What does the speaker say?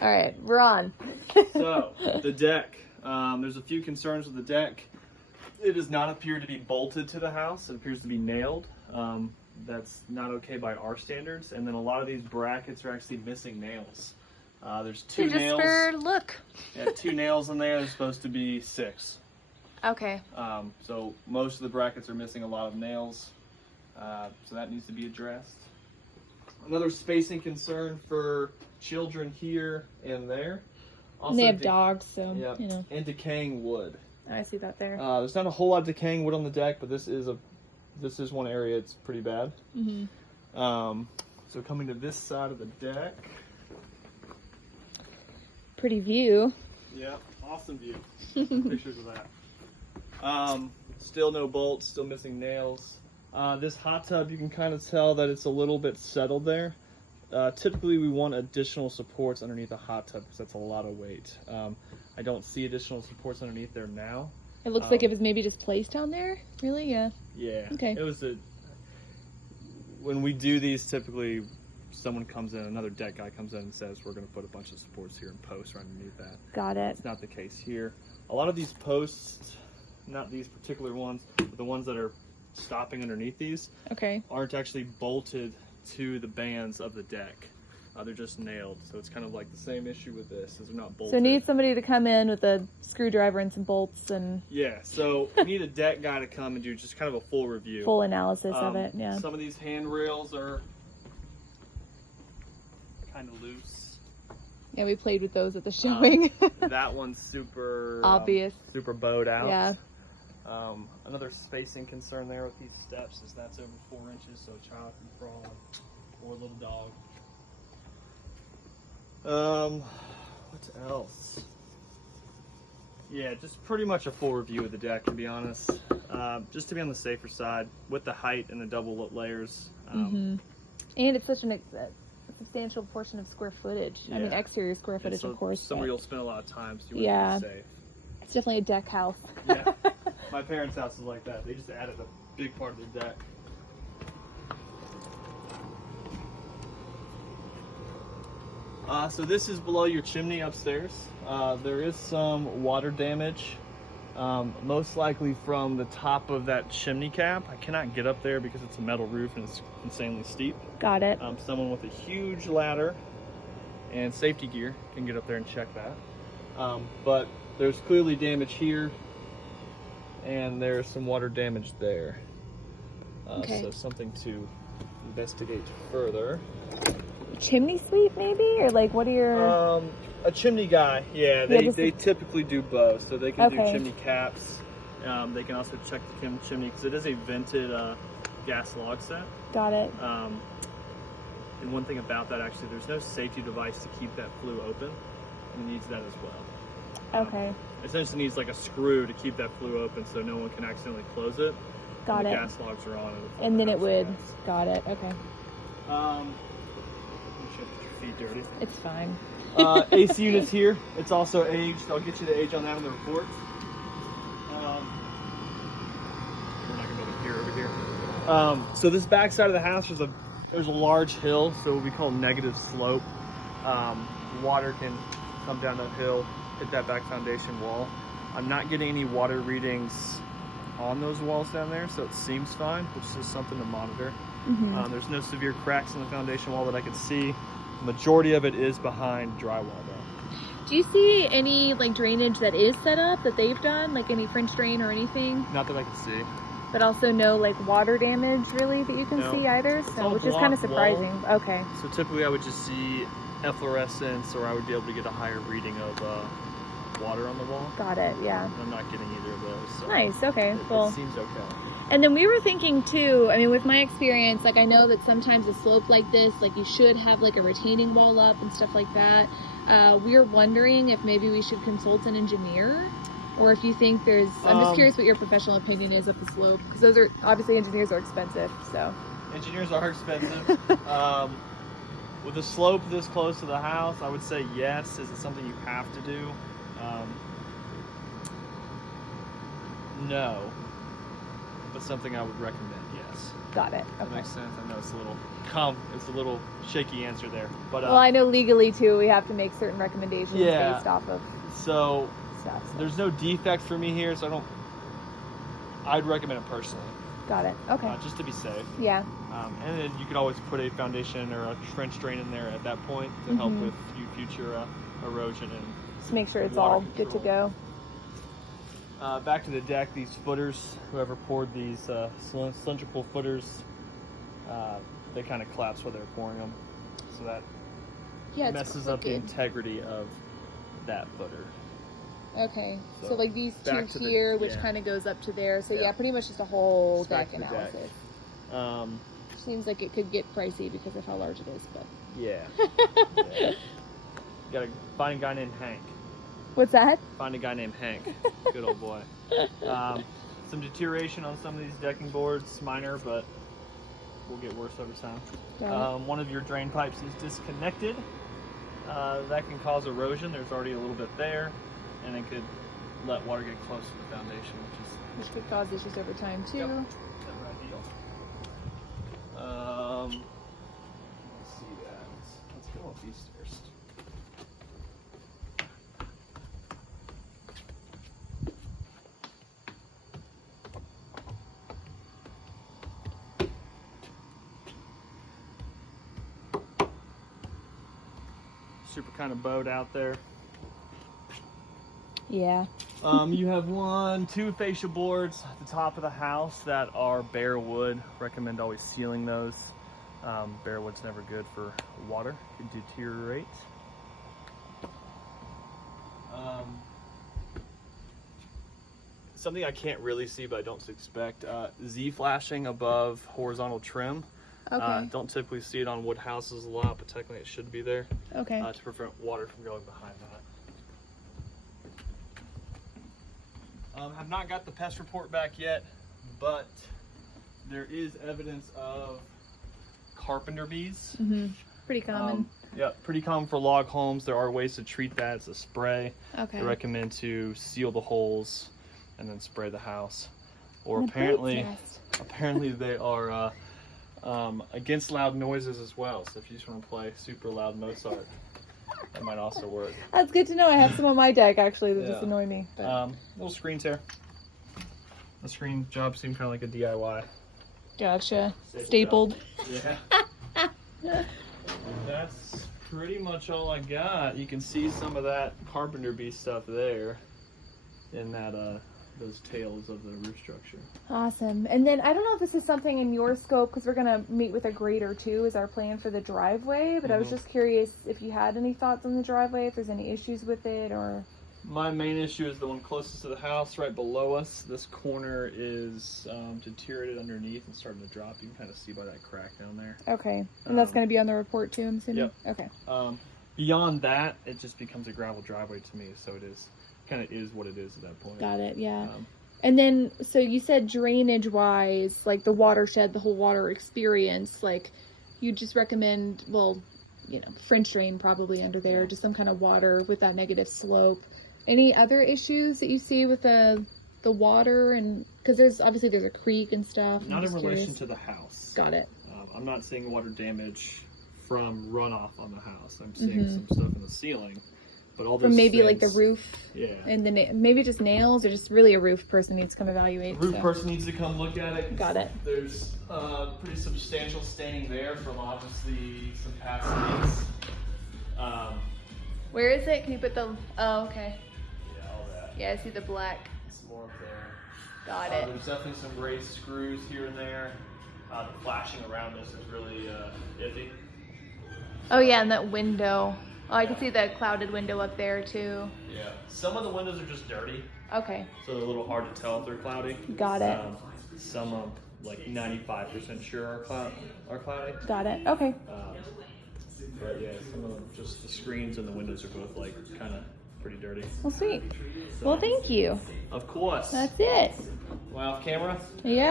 All right, we're on. So, the deck. There's a few concerns with the deck. It does not appear to be bolted to the house. It appears to be nailed. That's not okay by our standards. And then a lot of these brackets are actually missing nails. There's two nails. Just for look. Yeah, 2 nails in there. There's supposed to be 6. Okay. So most of the brackets are missing a lot of nails. So that needs to be addressed. Another spacing concern for children here and there. Also, And they have dogs, so, yeah, you know. and decaying wood. I see that there. There's not a whole lot of decaying wood on the deck, but this is one area it's pretty bad. Mm-hmm. So coming to this side of the deck. Pretty view. Yeah, awesome view. Pictures of that. Still no bolts, still missing nails. This hot tub, you can kind of tell that it's a little bit settled there. Typically we want additional supports underneath a hot tub because that's a lot of weight. I don't see additional supports underneath there now. It looks like it was maybe just placed down there. Really? Yeah. Yeah. Okay. It was when we do these, typically someone comes in, another deck guy comes in and says, we're going to put a bunch of supports here and posts right underneath that. Got it. It's not the case here. A lot of these posts, not these particular ones, but the ones that are stopping underneath these, Okay. aren't actually bolted to the bands of the deck. They're just nailed. So it's kind of like the same issue with this, is they're not bolted. So need somebody to come in with a screwdriver and some bolts and Yeah, so we need a deck guy to come and do just kind of a full review. full analysis of it. Yeah. Some of these handrails are kind of loose. Yeah, we played with those at the showing. That one's super Obvious. super bowed out. Yeah. Another spacing concern there with these steps is that's over 4 inches, so a child can crawl on, or a little dog. What else? Yeah, just pretty much a full review of the deck, to be honest. Just to be on the safer side with the height and the double layers. And it's such a substantial portion of square footage. I mean, Yeah. exterior square footage, so of course. Somewhere but you'll spend a lot of time, so you want Yeah. to be safe. It's definitely a deck house. Yeah. My parents' house is like that. They just added a big part of their deck. So this is below your chimney upstairs. There is some water damage, most likely from the top of that chimney cap. I cannot get up there because it's a metal roof and it's insanely steep. Got it. Someone with a huge ladder and safety gear can get up there and check that. But there's clearly damage here, and there's some water damage there. Okay. So something to investigate further. Chimney sweep, maybe? Or like, what are your... A chimney guy, yeah, they just- typically do both. So they can do Okay. chimney caps. They can also check the chimney because it is a vented gas log set. Got it. And one thing about that, actually, there's no safety device to keep that flue open, and it needs that as well. Okay. It essentially needs like a screw to keep that flue open so no one can accidentally close it. Got The it. gas logs are on, And then it would... Gas. Got it. Okay. You shouldn't get your feet dirty. It's fine. AC units here. It's also aged. I'll get you the age on that in the report. We're not gonna be able to hear over here. So this back side of the house there's a large hill, so what we call negative slope. Water can come down that hill, hit that back foundation wall. I'm not getting any water readings on those walls down there, so it seems fine, which is just something to monitor. There's no severe cracks in the foundation wall that I can see. The majority of it is behind drywall though. Do you see any like drainage that is set up that they've done, like any French drain or anything? Not that I can see. But also no like water damage really that you can No. see either, so all which is kind of block wall. surprising. Okay. So typically I would just see efflorescence, or I would be able to get a higher reading of water on the wall. Got it. Yeah. And I'm not getting either of those. So Nice. Okay. it Well. seems okay. And then we were thinking too, I mean, with my experience, like I know that sometimes a slope like this, like you should have like a retaining wall up and stuff like that. We were wondering if maybe we should consult an engineer, or if you think there's, I'm just curious what your professional opinion is of the slope, because those are, obviously engineers are expensive, so. Engineers are expensive. With a slope this close to the house, I would say yes. Is it something you have to do? No. But something I would recommend, yes. yes. Got it. That Okay. makes sense. I know it's a little shaky answer there, but Well, I know legally too, we have to make certain recommendations Yeah. based off of so stuff. So. there's no defects for me here, so I'd recommend it personally, Got it. Okay. just to be safe. Yeah. And then you could always put a foundation or a trench drain in there at that point to help Mhm. with future erosion and Just make sure it's water all good to control. go. Back to the deck, these footers, whoever poured these cylindrical footers, they kind of collapse while they're pouring them, so that Yeah, it's messes up the crooked. integrity of that footer. Okay. So So, like these back two to the- here, which yeah. kind of goes up to there. So Yeah. yeah, pretty much just a whole Just back deck to the deck. analysis. Um, Seems like it could get pricey because of how large it is, but. yeah. Yeah. Gotta find a guy named Hank. What's that? Find a guy named Hank. Good old boy. Some deterioration on some of these decking boards, minor, but will get worse over time. Got it. One of your drain pipes is disconnected. That can cause erosion. There's already a little bit there, and it could let water get close to the foundation, Which could cause issues over time too. Yep. never ideal. Let's see that. Let's go up these stairs. Super kind of bowed out there. Yeah. You have 2 fascia boards at the top of the house that are bare wood. Recommend always sealing those. Bare wood's never good for water. It can deteriorate. Something I can't really see, but I don't expect, Z flashing above horizontal trim. Okay. Don't typically see it on wood houses a lot, but technically it should be there Okay. to prevent water from going behind that. Have not got the pest report back yet, but there is evidence of carpenter bees. Pretty common. Yeah, pretty common for log homes. There are ways to treat that. It's a spray. Okay. I recommend to seal the holes and then spray the house. Or And a apparently, bird's nest. apparently they are against loud noises as well. So if you just want to play super loud Mozart, that might also work. That's good to know. I have some on my deck actually that just Yeah. annoy me. But. Little screens here. The screen job seemed kind of like a DIY. Gotcha. Stapled Stapled. Yeah. That's pretty much all I got. You can see some of that carpenter bee stuff there in that those tails of the roof structure. Awesome. And then I don't know if this is something in your scope because we're gonna meet with a grader too is our plan for the driveway. But I was Mhm. just curious if you had any thoughts on the driveway, if there's any issues with it or. My main issue is the one closest to the house, right below us. This corner is deteriorated underneath and starting to drop. You can kind of see by that crack down there. Okay. And that's Um, gonna be on the report too, I'm assuming? Yep. Okay. Beyond that, it just becomes a gravel driveway to me. So it is kind of is what it is at that point. Got it. Yeah. Um, And then, so you said drainage wise, like the watershed, the whole water experience, like you just recommend, well, you know, French drain probably under there, just some kind of water with that negative slope. Any other issues that you see with the water? And because there's a creek and stuff. I'm Not in just relation curious. to the house. Got it. I'm not seeing water damage from runoff on the house. I'm seeing Mhm. some stuff in the ceiling, but all From those maybe like the things- roof Yeah. and the maybe just nails, or just really a roof person needs to come evaluate. The roof so. person needs to come look at it. Got it. There's pretty substantial staining there from obviously some past leaks. Where is it? Can you put the? Oh, okay. Yeah, all that. Yeah, I see the black. Some more up there. Got it. There's definitely some raised screws here and there. The flashing around this is really iffy. Oh yeah, and that window. Oh, I can see the clouded window up there too. Yeah. Some of the windows are just dirty, Okay, so they're a little hard to tell if they're cloudy. got it. Some I'm like 95% sure are cloudy. Got it. Okay. But yeah, some of them, just the screens and the windows are both like kind of pretty dirty. Well, sweet. So, Well, thank you. of course. That's it. Am I off camera? Yeah.